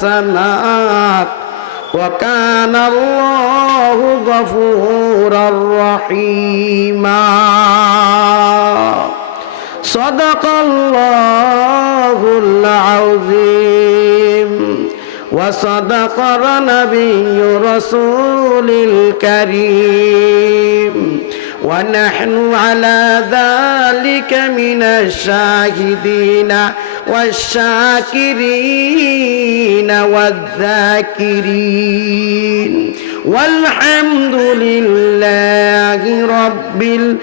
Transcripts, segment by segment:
سيئاتهم حسنات. وكان الله غفورا رحيما. صدق الله العظيم. وصدق نبي رسول الكريم. ونحن على ذلك من الشاهدين. والشاكرين والذاكرين والحمد لله رب العالمين.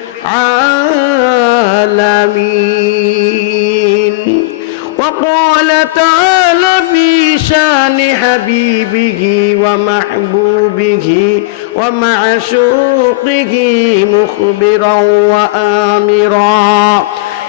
وقال تعالى في شان حبيبه ومحبوبه ومعشوقه مخبرا وآمرا.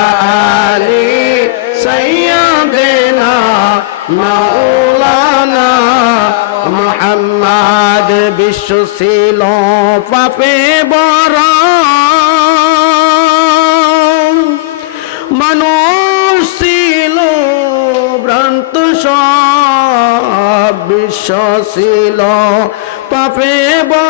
وعلى آل سيدنا مولانا محمد বিশ্ব ছিল পাপে বড় মানুষ ছিল ভ্রান্ত সব বিশ্ব ছিল পাপে বড়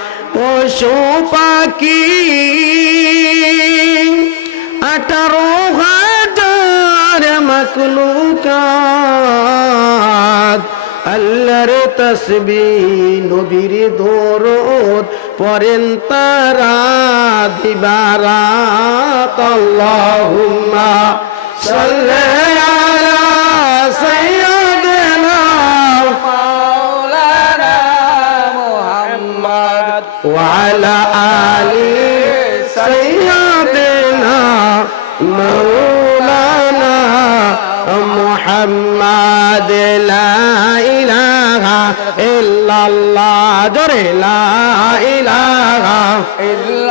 পশু পাখি আঠারো হাজার মকলুকাত আল্লাহর তসবি নবীর দরদ পরেন তারা দিবারাত। আল্লাহুম্মা সাল্লি وعلى آل سيدنا مولانا محمد لا إله إلا الله جري لا إله إلا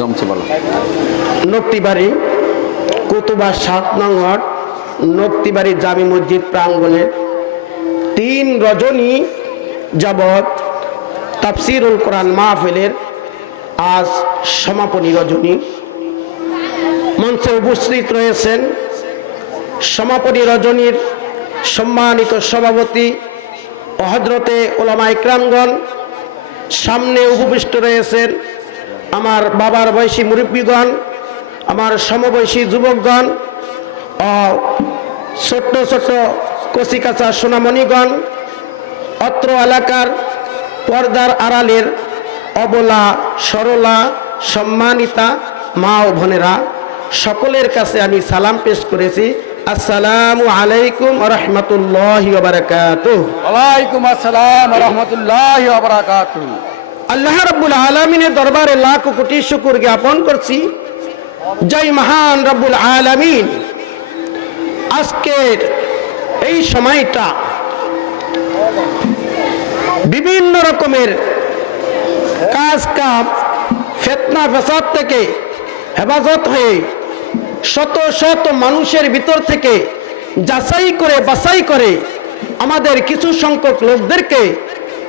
জমছে, বলো। নক্তিবাড়ি কুতুবা সাত নং ওয়ার্ড নক্তিবাড়ি জামি মসজিদ প্রাঙ্গণে তিন রজনী যাবৎ তাফসিরুল কোরআন মাহফিলের আজ সমাপনী রজনী। মঞ্চে উপস্থিত রয়েছেন সমাপনী রজনীর সম্মানিত সভাপতি হজরতে ওলামা ইকরামগণ। সামনে উপবিষ্ট রয়েছেন আমার বাবার বয়সী মুরব্বীগণ, আমার সমবয়সী যুবকগণ, ও ছোট্ট ছোট্ট কচিকাচা সোনামণিগণ, অত্র এলাকার পর্দার আড়ালের অবলা, সরলা, সম্মানিতা মা ও বোনেরা, সকলের কাছে আমি সালাম পেশ করেছি। আসসালামু আলাইকুম রহমতুল্লাহ বারকাতুহ। ওয়ালাইকুম আসসালাম রহমতুল্লাহ বারাকাতু আল্লাহ রব্বুল আলমিনের দরবারে লাখ কোটি শুকুর জ্ঞাপন করছি। জয় মহান রব্বুল আলমিন। আজকের এই সময়টা বিভিন্ন রকমের কাজ কাম, ফেতনা, ফেসাদ থেকে হেফাজত হয়ে শত শত মানুষের ভিতর থেকে যাচাই করে, বাছাই করে আমাদের কিছু সংখ্যক লোকদেরকে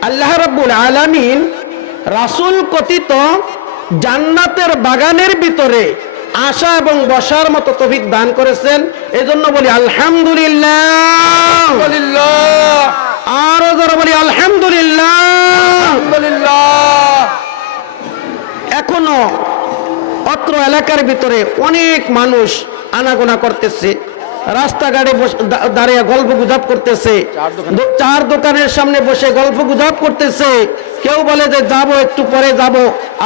আল্লাহ রাব্বুল আলামিন রাসূল কথিত জান্নাতের বাগানের ভিতরে আশা এবং বসার মতো তৌফিক দান করেছেন। এজন্য বলি আলহামদুলিল্লাহ। আরও জোরে বলি আলহামদুলিল্লাহ আলহামদুলিল্লাহ। এখনও অত্র এলাকার ভিতরে অনেক মানুষ আনাগোনা করতেছে। রাস্তাঘাটে দাঁড়িয়ে গল্প গুজব করতেছে। চার দোকানের সামনে বসে গল্প গুজব করতেছে। কেউ বলে যে যাব একটু পরে যাব।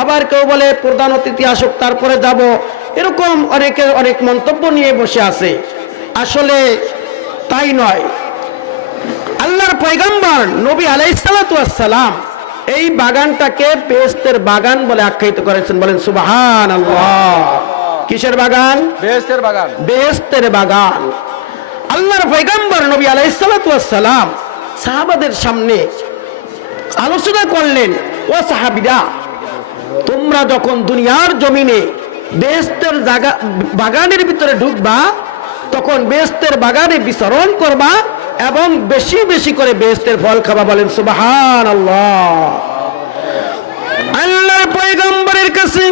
আবার কেউ বলে প্রধান অতিথি আসুক তারপরে যাব। এরকম অনেকে অনেক মন্তব্য নিয়ে বসে আছে। আসলে তাই নয়। আল্লাহর পয়গম্বর নবী আলাইসালাম এই বাগানটাকে বেস্তের বাগান বলে আখ্যায়িত করেছেন। বলেন সুবাহান আল্লাহ কিসের বাগান? বেহেশতের বাগান। বেহেস্তের বাগান। আল্লাহর পয়গম্বর নবী আলাইসালাম সাহাবাদের সামনে আলোচনা করলেন ও সাহাবিরা তোমরা যখন দুনিয়ার জমিনে বেহেস্তের জায়গা বাগানের ভিতরে ঢুকবা তখন বেহেস্তের বাগানে বিচরণ করবা এবং বেশি বেশি করে বেহেস্তের ফল খাবা। বলেন সুবাহান আল্লাহ আল্লাহর পয়গম্বরের কাছে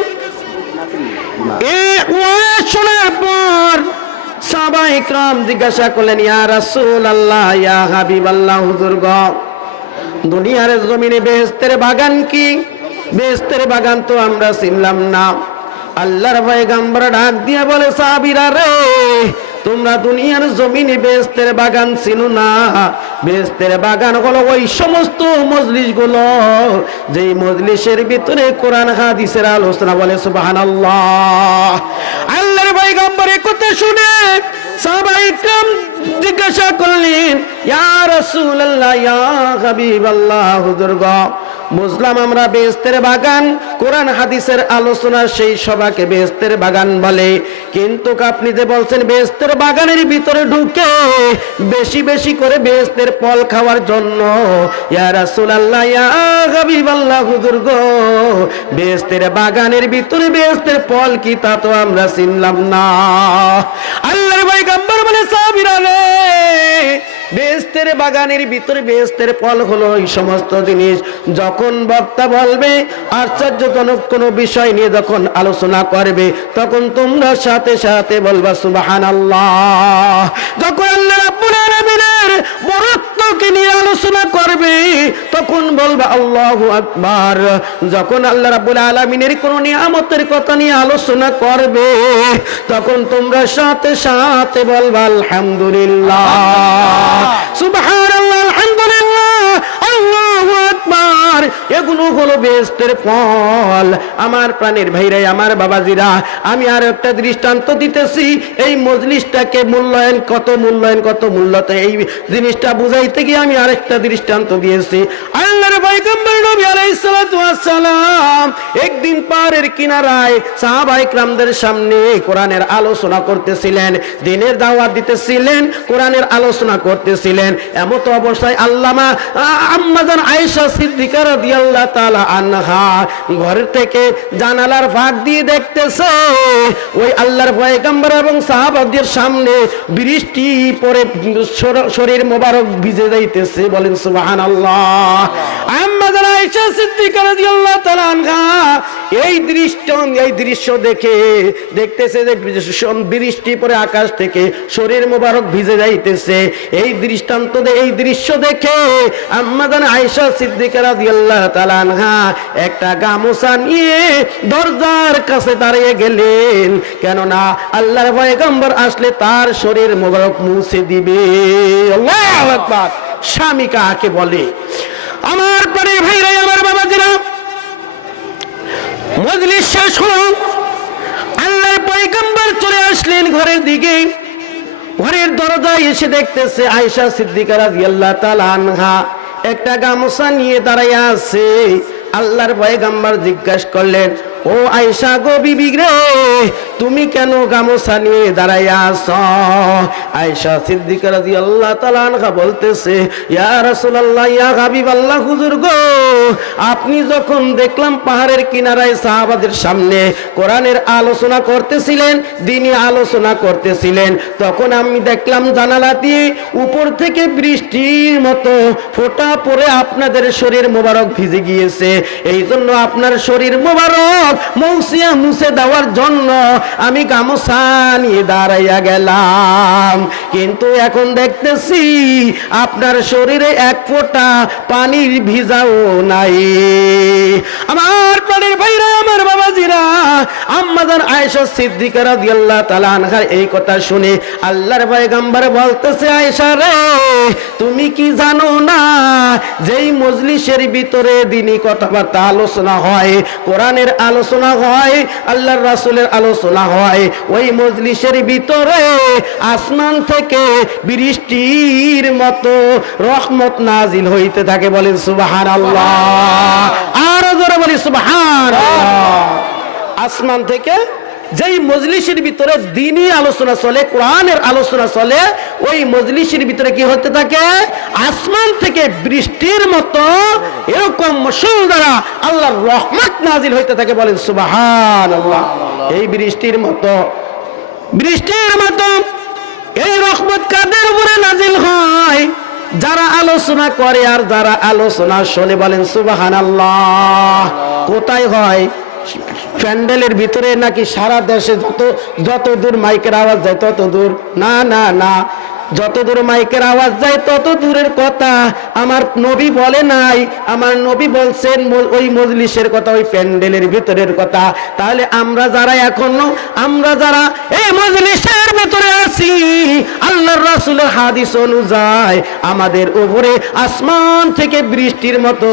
পর সাহাবা ইকরাম জিজ্ঞাসা করলেন, ইয়া রাসূল আল্লাহ ইয়া হাবিব আল্লাহ হুজুর গ, দুনিয়ার জমিনে বেহেস্তের বাগান কি? বেহেস্তের বাগান তো আমরা চিনলাম না। আল্লাহর পয়গম্বর ডাক দিয়ে বলে সাবিরা রে তোমরা দুনিয়ার জমিনে বেহেস্তের বাগান চিনো না। বেহেস্তের বাগান হলো ওই সমস্ত মজলিসগুলো যেই মজলিসের ভিতরে কোরআন, হাদিসের আলোচনা বলে, সুবহানাল্লাহ। আল্লাহর পয়গম্বর এই কথা শুনে সাহাবায়ে ইকরাম জিজ্ঞাসা করলেন, ইয়া রাসূলুল্লাহ, ইয়া হাবিবাল্লাহ হুজুর বুঝলাম আমরা বেহেস্তের বাগান, কোরআন, হাদিসের আলোচনা সেই সভাকে বেহেস্তের বাগান বলে। কিন্তু আপনি যে বলছেন বেহেস্তের বাগানের ভিতরে ঢুকে বেশি বেশি করে বেহেস্তের ফল খাওয়ার জন্য, ইয়া ইয়া হাবিবাল্লাহ, হুজুর গো, বেহেস্তের বাগানের ভিতরে বেহেস্তের ফল কি তা তো আমরা চিনলাম না। আল্লাহর পয়গম্বর বলে, সাহাবীরা রে বেহেস্তের বাগানের ভিতরে বেহেস্তের ফল হলো এই সমস্ত জিনিস। যখন বক্তা বলবে, আশ্চর্যজনক কোনো বিষয় নিয়ে যখন আলোচনা করবে, তখন তোমরা সাথে সাথে বলবা সুবাহান আল্লাহ যখন আল্লাহ রাব্বুল আলামিনের বরত্বকে নিয়ে আলোচনা করবে, তখন বলবা, আল্লাহু আকবার। যখন আল্লাহ রাব্বুল আলামিনের কোন নিয়ামতের কথা নিয়ে আলোচনা করবে, তখন তোমরা সাথে সাথে বলবা, আলহামদুলিল্লাহ। সুবহানাল্লাহ আলহামদুলিল্লাহ আল্লাহু আকবার, এগুলো হলো বেস্তের ফল। আমার প্রাণের ভাইরে, আমার বাবাজিরা, আমি আর একটা দৃষ্টান্ত দিতেছি, এই মজলিশটাকে মূল্যায়ন, কত মূল্যায়ন, কত মূল্যতে এই জিনিসটা বুঝাইতে গিয়ে আমি আর একটা দৃষ্টান্ত দিয়েছি। আল্লাহর পয়গম্বর নবী আলাইহিসসালাম একদিন পাহাড়ের কিনারায় সাহাবাই ক্রামদের সামনে কোরআনের আলোচনা করতেছিলেন, দিনের দাওয়াত দিতেছিলেন, কোরআনের আলোচনা করতেছিলেন। এমত অবস্থায় আল্লামা আম্মাজান আয়েশা সিদ্দিকা তাআলা আনহা ঘর থেকে জানালার ফাঁক দিয়ে দেখতেছে। ওই আল্লাহর পয়গম্বর এবং সাহাবাদের সামনে বৃষ্টি পরে শরীর মোবারক ভিজে যাইতেছে। বলেন, সুবহানাল্লাহ। আম্মাজান আয়েশা সিদ্দিকা তাআলা আনহা, এই দৃশ্য এই দৃশ্য দেখে দেখতেছে যে বৃষ্টি পরে আকাশ থেকে শরীর মোবারক ভিজে যাইতেছে। এই দৃষ্টান্ত এই দৃশ্য দেখে আম্মাদান আয়েশা সিদ্দিকা একটা গামোছা নিয়ে দরজার কাছে দাঁড়িয়ে গেলেন। কেননা আল্লাহর আসলে তার শরীর মোবারক মুছে দিবে। স্বামী কাকে বলে? আমার পরে আমার মজলিস শেষ আল্লাহর পয়গম্বর চলে আসলেন ঘরের দিকে। ঘরের দরজায় এসে দেখতেছে আয়েশা সিদ্দিকা রাদিয়াল্লাহু তাআলা আনহা। একটা গামছা নিয়ে দাঁড়াইয়া আছে। আল্লাহর পয়গম্বর জিজ্ঞাসা করলেন ও আয়েশা গো বিবি রে, তুমি কেন গামছা নিয়ে দাঁড়াইয়া আছ? আয়েশা সিদ্দিকা রাদিয়াল্লাহু তাআলা আনহা বলতেছে, ইয়া রাসূলুল্লাহ, ইয়া হাবিবাল্লাহ হুজুর গো, আপনি যখন দেখলাম পাহাড়ের কিনারায় সাহাবাদের সামনে কোরআনের আলোচনা করতেছিলেন দিনই আলোচনা করতেছিলেন, তখন আমি দেখলাম জানালা দিয়ে উপর থেকে বৃষ্টির মতো ফোঁটা পরে আপনাদের শরীর মোবারক ভিজে গিয়েছে। এই জন্য আপনার শরীর মোবারক মৌসিয়া মুছে দেওয়ার জন্য আমি গামোসা নিয়ে দাঁড়াইয়া গেলাম। কিন্তু এখন দেখতেছি আপনার শরীরে এক ফোঁটা পানির ভিজাও নাই। আমার প্রাণের ভাইরা আমার বাবাজিরা আম্মাদান আয়েশা সিদ্দিকা রাদিয়াল্লাহু তাআলা আনহার এই কথা শুনে আল্লাহর পয়গম্বর বলতেছে, আয়েশা রে, তুমি কি জানো না, যেই মজলিসের ভিতরে দিনই কথাবার্তা আলোচনা হয়, কোরআনের আলোচনা হয়, আল্লাহর রাসূলের আলোচনা হয়, ওই মজলিসের ভিতরে আসমান থেকে বৃষ্টির মতো রহমত নাজিল হইতে থাকে। বলেন, সুবহানাল্লাহ। আর জোরে বলি সুবহানাল্লাহ আসমান থেকে যেই মজলিসের ভিতরে দিনই আলোচনা চলে, কোরআনের আলোচনা চলে, ওই মজলিসের ভিতরে কি হতে থাকে? আসমান থেকে বৃষ্টির মতো এরকম মসুল দ্বারা আল্লাহর রহমত নাজিল হইতে থাকে বলেন সুবাহান এই বৃষ্টির মতো বৃষ্টির মতো এই রহমত কাদের উপরে নাজিল হয়? যারা আলোচনা করে আর যারা আলোচনা শোনে বলেন সুবাহান কোথায় হয়? প্যান্ডেলের ভিতরে নাকি সারা দেশে যত যত দূর মাইকের আওয়াজ যায় তত দূর না না না। যত দূর মাইকের আওয়াজ যায় তত দূরের কথা। আমার নবী বলে নাই আমার নবী বলছেন ওই মজলিসের কথা ওই প্যান্ডেলের ভিতরের কথা। তাহলে আমরা যারা এখনও আমরা যারা এই মজলিসের ভিতরে আছি আল্লাহর রাসূলের হাদিস অনুযায়ী আমাদের উপরে আসমান থেকে বৃষ্টির মতো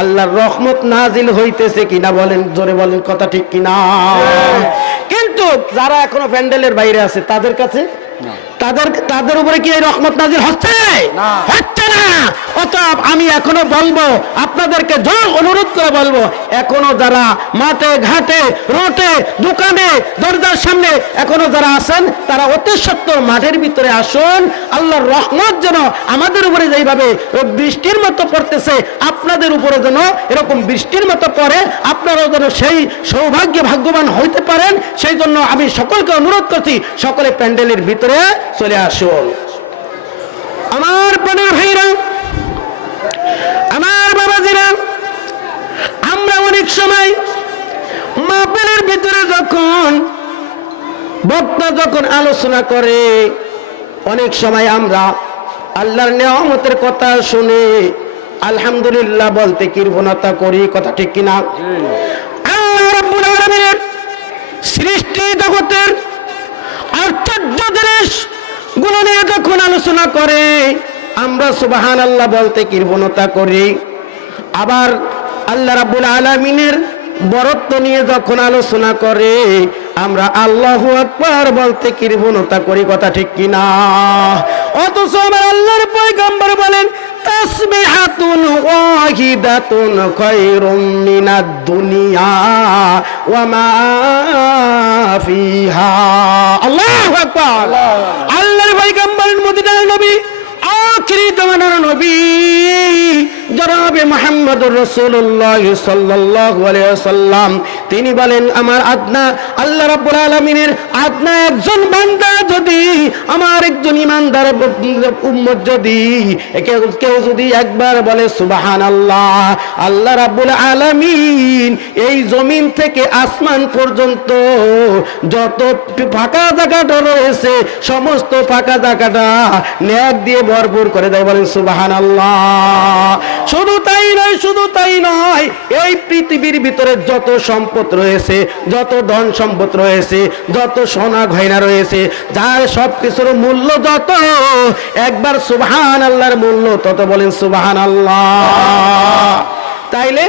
আল্লাহর রহমত নাজিল হইতেছে কিনা বলেন জোরে বলেন কথা ঠিক কিনা? কিন্তু যারা এখনও প্যান্ডেলের বাইরে আছে তাদের কাছে? তাদের তাদের উপরে কি এই রহমত নাজির হচ্ছে না। হচ্ছে না। অতএব আমি এখনও বলব, আপনাদেরকে জোর অনুরোধ করে বলব, এখনও যারা মাঠে, ঘাটে রোটে দোকানে, দরজার সামনে এখনও যারা আছেন, তারা অতি সত্তর মাঠের ভিতরে আসুন। আল্লাহর রহমত যেন আমাদের উপরে যেইভাবে বৃষ্টির মতো পড়তেছে, আপনাদের উপরে যেন এরকম বৃষ্টির মতো পড়ে, আপনারাও যেন সেই সৌভাগ্য ভাগ্যবান হইতে পারেন। সেই জন্য আমি সকলকে অনুরোধ করছি, সকলে প্যান্ডেলের ভিতরে চলে আসুন। আমার প্রাণের ভাইরা, আমার বাবাজিরা, আমরা অনেক সময় মাপের ভিতরে যখন বক্তা যখন আলোচনা করে, অনেক সময় আমরা আল্লাহর নেয়ামতের কথা শুনে আলহামদুলিল্লাহ বলতে কৃপণতা করি, কথা ঠিক কিনা? আল্লাহ সৃষ্টি জগতের আশ্চর্য জিনিস গুলো নিয়ে যখন আলোচনা করে? আমরা সুবাহান আল্লাহ বলতে কৃপণতা করি। আবার আল্লাহ রাবুল আলমিনের বরত্ব নিয়ে যখন আলোচনা করে, আমরা আল্লাহ আকবার বলতে কৃপণতা করি, কথা ঠিক কিনা? অথচ আমার আল্লাহর পয়গম্বর বলেন তাসবিহাতুন ওয়াহিদাতুন খায়রুম মিনাদ দুনিয়া ওয়া মা ফিহা। আল্লাহু আকবার। আল্লাহর পয়গম্বর মদিনার নবী, আখিরি জমানার নবী জনাবে মোহাম্মদুর রাসূলুল্লাহ সাল্লাল্লাহু আলাইহি ওয়াসাল্লাম। তিনি বলেন, আমার আদনা, আল্লাহ রাব্বুল আলামিনের আদনা একজন বান্দা যদি, আমার একজন ইমানদার উম্মত যদি কেউ যদি একবার বলে, সুবহানাল্লাহ, আল্লাহ রাব্বুল আলামিন, এই জমিন থেকে আসমান পর্যন্ত যত ফাঁকা জায়গাটা রয়েছে, সমস্ত ফাঁকা জায়গাটা ন্যাক দিয়ে ভরপুর করে দেয়। বলেন সুবাহান শুধু তাই নয়, শুধু তাই নয়, এই পৃথিবীর ভিতরে যত সম্পদ রয়েছে, যত ধন সম্পদ রয়েছে, যত সোনা গয়না রয়েছে, যার সব কিছুর মূল্য যত, একবার সুবহান আল্লাহর মূল্য তত বলেন সুবহান আল্লাহ তাইলে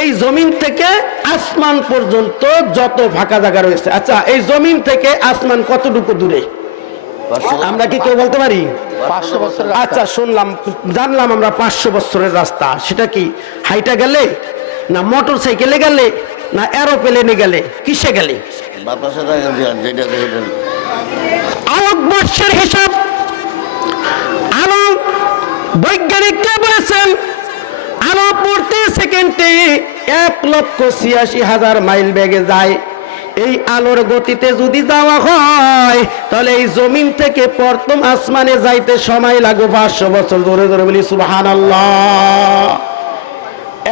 এই জমিন থেকে আসমান পর্যন্ত যত ফাঁকা জায়গা রয়েছে আচ্ছা এই জমিন থেকে আসমান কতটুকু দূরে? আমরা কি কেউ বলতে পারি? আচ্ছা শুনলাম জানলাম আমরা পাঁচশো বছরের রাস্তা। সেটা কি হাইটা গেলে? না মোটর সাইকেলে গেলে? না এরোপ্লেনে গেলে? কিসে গেলে? বাতাসে থাকে যেটা যেটা আলোক বর্ষের হিসাব। আলো বৈজ্ঞানিকরা বলেছেন? আলো প্রতি সেকেন্ডে এক লক্ষ ছিয়াশি হাজার মাইল বেগে যায়। এই আলোর গতিতে যদি যাওয়া হয়, তাহলে এই জমিন থেকে প্রথম আসমানে যাইতে সময় লাগবে পাঁচশো বছর। ধরে ধরে বলি সুবাহান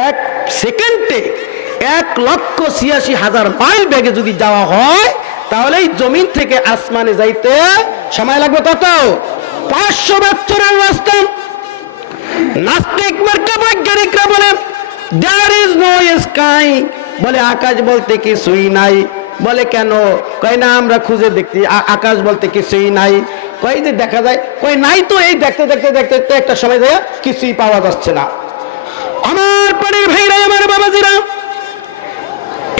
এক সেকেন্ডে এক লক্ষ ছিয়াশি হাজার মাইল বেগে যদি যাওয়া হয়, তাহলে এই জমিন থেকে আসমানে যাইতে সময় লাগবে কত? পাঁচশো বছরের রাস্তা। নাস্তিক মার্কা বৈজ্ঞানিকরা বলে দেয়ার ইজ নো স্কাই বলে, আকাশ বলতে কিছুই নাই। বলে, কেন? কয়, না, আমরা খুঁজে দেখছি আকাশ বলতে কিছুই নাই। কয়, যে দেখা যায় কয়, নাই তো, এই দেখতে দেখতে দেখতে দেখতে একটা সময় যায় কিছুই পাওয়া যাচ্ছে না। আমার পানির ভাইরা, আমার বাবাজিরা,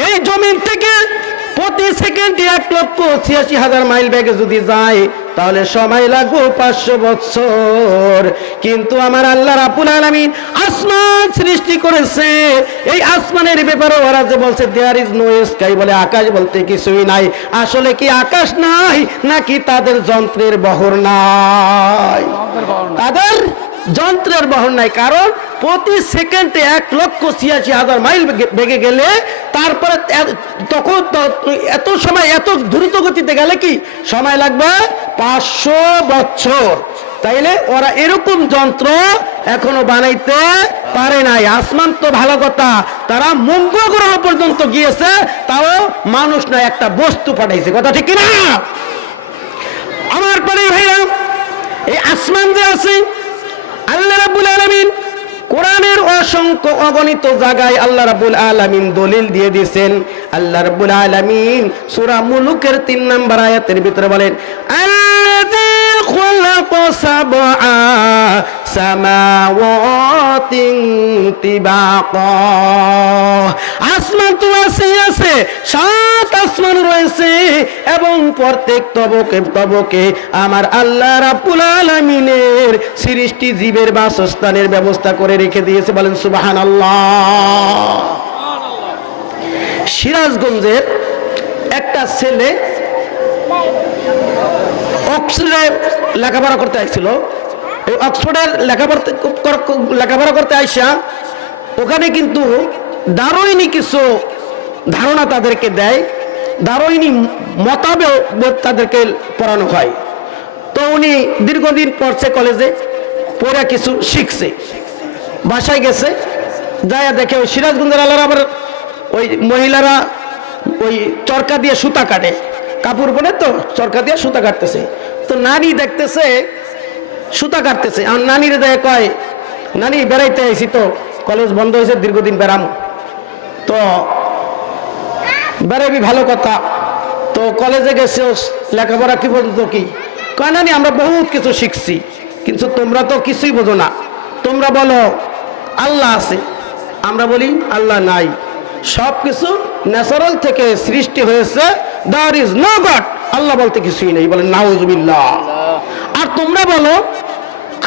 এই জমিন থেকে প্রতি সেকেন্ডে এক লক্ষ ছিয়াশি হাজার মাইল ব্যাগে যদি যায় তাহলে সময় লাগবে পাঁচশো বছর। কিন্তু আমার আল্লাহ রাবুল আলমিন আসমান সৃষ্টি করেছে। এই আসমানের ব্যাপারে ওরা যে বলছে দেয়ার ইজ নো স্কাই বলে আকাশ বলতে কিছুই নাই। আসলে কি আকাশ নাই নাকি তাদের যন্ত্রের বহর নাই। তাদের যন্ত্রের বহন নাই, কারণ প্রতি সেকেন্ডে এক লক্ষ ছিয়াশি হাজার মাইল বেগে- গেলে তারপরে তখন এত সময়, এত দ্রুত গতিতে গেলে কি সময় লাগবে? পাঁচশো বছর। তাইলে ওরা এরকম যন্ত্র এখনও বানাইতে পারে নাই। আসমান তো ভালো কথা, তারা মঙ্গল গ্রহ পর্যন্ত গিয়েছে, তাও মানুষ নয়, একটা বস্তু পাঠাইছে। কথা ঠিক কিনা? আমার পরে ভাইরা এই আসমান যে আছে আল্লাহ রাব্বুল অসংখ্য অগণিত জায়গায় আল্লাহ দলিল দিয়ে দিয়েছেন। আল্লাহ আলামিন সূরা মুলুকের তিন নম্বর আয়াতের ভিতরে বলেন, আল্লাযী খালাকা সাবআ সামাওয়াতিন তিবাকা আসমান তো আছে আছে। সাত আসমান রয়েছে এবং প্রত্যেক তবকে তবকে আমার আল্লাহ রাব্বুল আলামিনের সৃষ্টি জীবের বাসস্থানের ব্যবস্থা করে রেখে দিয়েছে। বলেন, সুবহানাল্লাহ। সিরাজগঞ্জের একটা ছেলে অক্সফোর্ডে লেখাপড়া করতে আসছিল এই অক্সফোর্ডের লেখাপড়া লেখাপড়া করতে আইসা ওখানে কিন্তু দারুইনি কিছু ধারণা তাদেরকে দেয়, দারুইনি মতাবেক তাদেরকে পড়ানো হয়। তো উনি দীর্ঘদিন পড়ছে কলেজে, পড়ে কিছু শিখছে। বাসায় গেছে যায় দেখে ওই সিরাজগঞ্জের আলার আবার ওই মহিলারা ওই চরকা দিয়ে সুতা কাটে। কাপড় পরে তো চরকা দিয়ে সুতা কাটতেছে। তো নানি দেখতেছে, সুতা কাটতেছে। আর নানিরে দেয় কয়, নানি, বেড়াইতে আইছি তো, কলেজ বন্ধ হয়েছে, দীর্ঘদিন বেড়াম। তো বেড়াবি, ভালো কথা। তো কলেজে গেছে, লেখাপড়া কি পর্যন্ত কি? কয়, নানি, আমরা বহুত কিছু শিখছি, কিন্তু তোমরা তো কিছুই বোঝো না। তোমরা বলো, আল্লাহ আছে। আমরা বলি, আল্লাহ নাই। সব কিছু ন্যাচারাল থেকে সৃষ্টি হয়েছে দার ইজ নো গড আল্লাহ বলতে কিছুই নেই। বলে নাউজুবিল্লাহ। আর তোমরা বলো,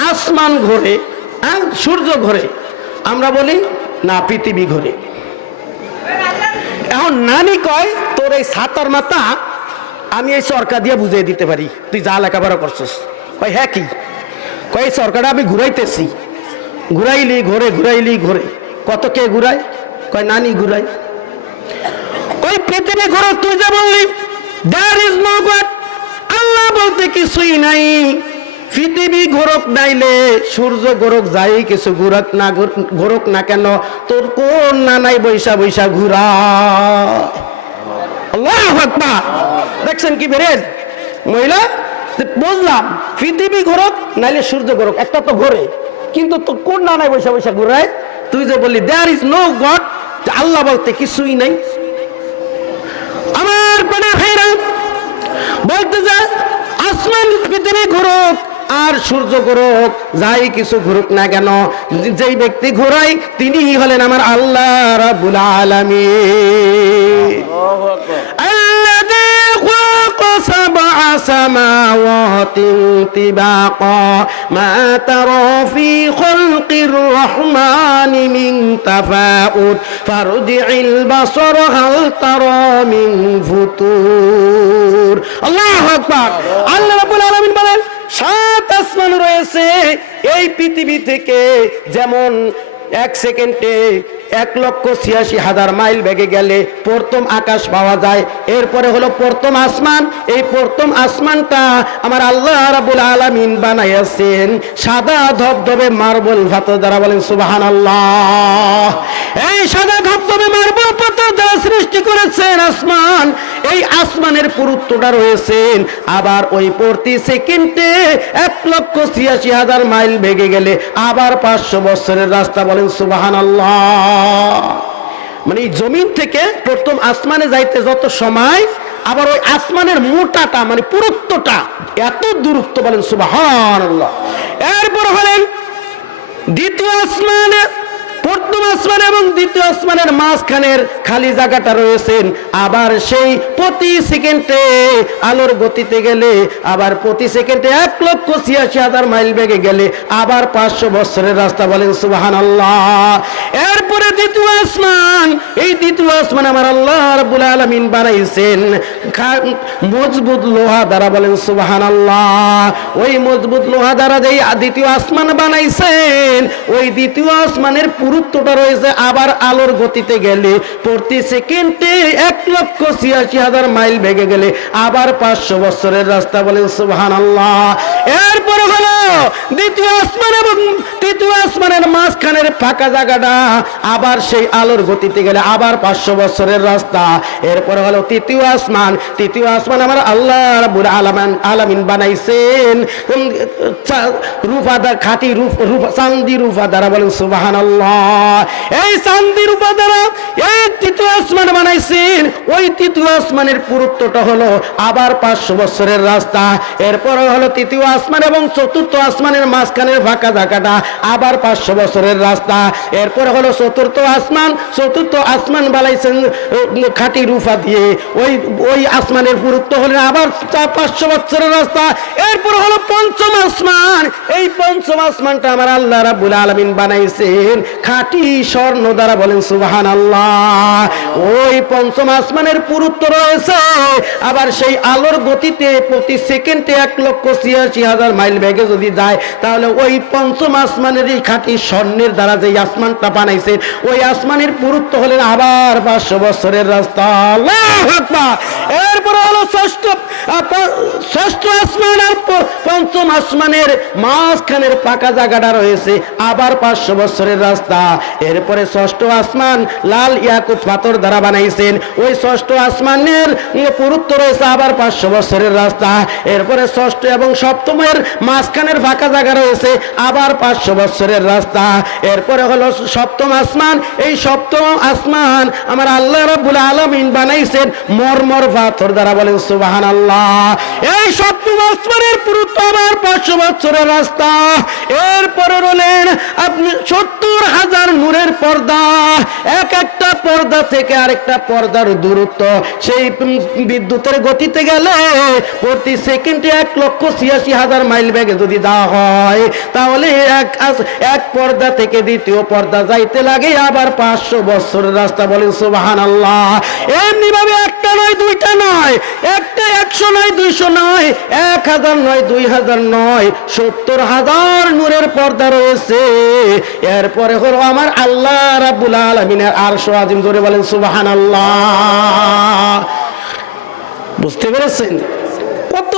আসমান ঘোরে হ্যাঁ সূর্য ঘোরে, আমরা বলি, না, পৃথিবী ঘোরে। এখন নানি কয়, তোর এই সাতার মাথা, আমি এই সরকার দিয়ে বুঝিয়ে দিতে পারি। তুই যা লেখাপড়া করছিস। কয় হ্যাঁ কি? কয়, এই সরকারটা আমি ঘুরাইতেছি। ঘুরাইলি, ঘোরে ঘুরাইলি, ঘোরে। কত কে ঘুরায়? কয়, নানি ঘুরাই ওই পৃথিবী ঘোরো তুই যে বললি there is no god Allah বলতে কিছুই নাই। পৃথিবী ঘোরক নাইলে, সূর্য গোরক যাই কিছু ঘুরক না ঘুর- ঘোরক না কেন, তোর কোন না নাই বৈশা বৈশা ঘুরা। দেখছেন কি বেরেন মহিলা, বুঝলাম, পৃথিবী ঘোরক নাইলে সূর্য ঘোরক, একটা তো ঘোরে। কিন্তু তোর কোন না নাই বৈশা বৈশা ঘুরায়? তুই যে বললি there is no god Allah বলতে কিছুই নাই আমার প্রাণে ভাইরা বলতে চায় আসমান পৃথিবী ঘুরুক আর সূর্য ঘুরুক যাই কিছু ঘুরুক না কেন যেই ব্যক্তি ঘুরাই তিনি হলেন আমার আল্লাহ রাবুল আলমী আল্লাহ خلق سبع سماوات طباقا ما ترى في خلق الرحمن من تفاؤت فارجع البصر هل ترى من فتور الله أكبر আল্লাহ রাব্বুল আলামিন বলেন সাত আসমান রয়েছে এই পৃথিবী থেকে যেমন এক সেকেন্ডে এক লক্ষ ছিয়াশি হাজার মাইল বেগে গেলে প্রথম আকাশ পাওয়া যায়। এরপরে হলো প্রথম আসমান। এই প্রথম আসমানটা আমার আল্লাহ রাবুল আলামিন বানাইয়াছেন। সাদা ধবধবে মার্বল পাথর দ্বারা বলেন সুবাহান আল্লাহ এই সাদা ধবধবে মার্বল পাথর দ্বারা সৃষ্টি করেছেন আসমান। এই আসমানের পুরুত্বটা রয়েছেন। আবার ওই প্রতি সেকেন্ডে এক লক্ষ ছিয়াশি হাজার মাইল ভেগে গেলে আবার পাঁচশো বছরের রাস্তা বলেন সুবাহান মানে এই জমিন থেকে প্রথম আসমানে যাইতে যত সময়, আবার ওই আসমানের মোটাটা মানে পুরুত্বটা এত দূরত্ব বলেন সুবাহান এরপর হলেন দ্বিতীয় আসমানে প্রথম আসমান এবং দ্বিতীয় আসমানের মাঝখানের খালি জায়গাটা রয়েছেন। আবার সেই প্রতি সেকেন্ডে আলোর গতিতে গেলে, আবার প্রতি সেকেন্ডে এক লক্ষ ছিয়াশি হাজার মাইল বেগে গেলে, আবার পাঁচশো বছরের রাস্তা বলেন সুবাহান আল্লাহ এরপরে দ্বিতীয় আসমান, এই দ্বিতীয় আসমান আমার আল্লাহ রাব্বুল আলামিন বানাইছেন। মজবুত লোহা দ্বারা বলেন সুবাহান আল্লাহ ওই মজবুত লোহা দ্বারা যেই দ্বিতীয় আসমান বানাইছেন, ওই দ্বিতীয় আসমানের পুরুত্বটা রয়েছে আবার আলোর গতিতে গেলে। প্রতি সেকেন্ডে এক লক্ষ ছিয়াশি হাজার মাইল ভেগে গেলে। আবার পাঁচশো বছরের রাস্তা বলেন সুবাহান আল্লাহ এরপরে হলো দ্বিতীয় আসমান এবং তৃতীয় আসমানের মাঝখানের ফাঁকা জায়গাটা। আবার সেই আলোর গতিতে গেলে আবার পাঁচশো বছরের রাস্তা। এরপরে হলো তৃতীয় আসমান। তৃতীয় আসমান আমার আল্লাহ রাব্বুল আলামিন আলামিন বানাইছেন। উম, চা- রূপা রূপ চান্দি রূপা বলেন সুবহানাল্লাহ। এই চান্দি রূপা এই তৃতীয় বানাইছেন। ওই তৃতীয় আসমানের পুরুত্বটা হলো আবার পাঁচশো বছরের রাস্তা। এরপরে হলো তৃতীয় আসমান এবং চতুর্থ আসমানের মাঝখানের ফাঁকা জায়গাটা আবার পাঁচশো বছরের রাস্তা। এরপরে হলো চতুর্থ আসমান। চতুর্থ আসমান বানাইছেন খাঁটি রূপা দিয়ে। ওই ওই আসমানের পুরুত্ব হলেন আবার চা- পাঁচশো বছরের রাস্তা। এরপর হলো পঞ্চম আসমান, এই পঞ্চম আসমানটা আমার আল্লাহ রাব্বুল আলামিন বানাইছেন। খাঁটি স্বর্ণ দ্বারা বলেন সুবহান আল্লাহ ওই পঞ্চম আসমানের পুরুত্ব রয়েছে। আবার সেই আলোর গতিতে প্রতি সেকেন্ডে এক লক্ষ ছিয়াশি হাজার মাইল বেগে যদি যায়, তাহলে ওই পঞ্চম আসমানের এই খাঁটি স্বর্ণের দ্বারা যে আসমানটা বানাইছেন, ওই আসমানের পুরুত্ব হলেন আবার পাঁচশো বছরের রাস্তা। এরপরে হলো ষষ্ঠ ষষ্ঠ আসমান আর পঞ্চম আসমানের মাঝখানের পাকা জায়গাটা রয়েছে, আবার পাঁচশো বছরের রাস্তা। এরপরে ষষ্ঠ আসমান লাল ইয়াকুত পাথর দ্বারা বানাইছেন। ওই ষষ্ঠ আসমানের পুরুত্ব রয়েছে, আবার পাঁচশো বছরের রাস্তা। এরপরে ষষ্ঠ এবং সপ্তমের মাঝখানের ফাঁকা জায়গা রয়েছে, আবার পাঁচশো বছরের রাস্তা। এরপরে হলো সপ্তম আসমান। এই সপ্তম আসমান আমার আল্লাহ রব্বুল আলমিন বানাইছেন, মরমর পাথর দ্বারা বলেন সুবাহান আল্লাহ এই সপ্তম আসমানের পুরুত্ব আবার পাঁচশো বছরের রাস্তা। এরপরে রলেন আপনি সত্তর হাজার নূরের পর্দা। এক একটা পর্দা থেকে আরেকটা পর্দার দূরত্ব। সেই বিদ্যুতের গতিতে গেলে প্রতি সেকেন্ডে এক লক্ষ ছিয়াশি হাজার মাইল বেগে যদি দেওয়া হয়, তাহলে এক এক পর্দা থেকে দ্বিতীয় পর্দা যাইতে লাগে আবার পাঁচশো বছরের রাস্তা বলেন সুবাহান আল্লাহ এমনি ভাবে একটা নয়, দুইটা নয়, একটা একশো নয়, দুইশো নয়, এক হাজার নয়, দুই হাজার নয়। সত্তর হাজার নূরের পর্দা রয়েছে। এরপরে হলো আমার আল্লাহ রাব্বুল আলমিনের আরশো আজিম ধরে বলেন সুবাহান আল্লাহ বুঝতে পেরেছেন? কত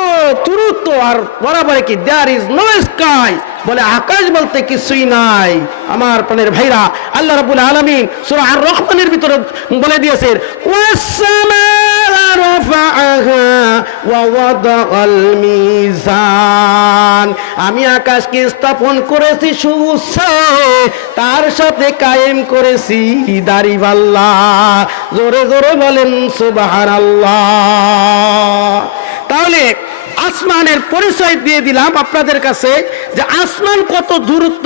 দূরত্ব আর বরাবর কি? দেয়ার ইজ নো স্কাই বলে আকাশ বলতে কিছুই নাই। আমার প্রাণের ভাইরা, আল্লাহ রাব্বুল আলামিন সূরা আর রহমানের ভিতরে বলে দিয়েছেন ওয়াসসামা রাফাআহা ওয়া ওয়াদাআল আমি আকাশকে স্থাপন করেছি তার সাথে কায়েম করেছি দাড়িপাল্লা। জোরে জোরে বলেন সুবাহ তাহলে আসমানের পরিচয় দিয়ে দিলাম আপনাদের কাছে যে আসমান কত দূরত্ব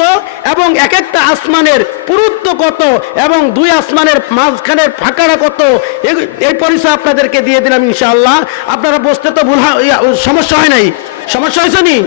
এবং এক একটা আসমানের পুরুত্ব কত এবং দুই আসমানের মাঝখানের ফাঁকাটা কত? এই পরিচয় আপনাদেরকে দিয়ে দিলাম ইনশাল্লাহ আপনারা বসতে তো ভুল সমস্যা হয় নাই। সমস্যা হয়েছে নি?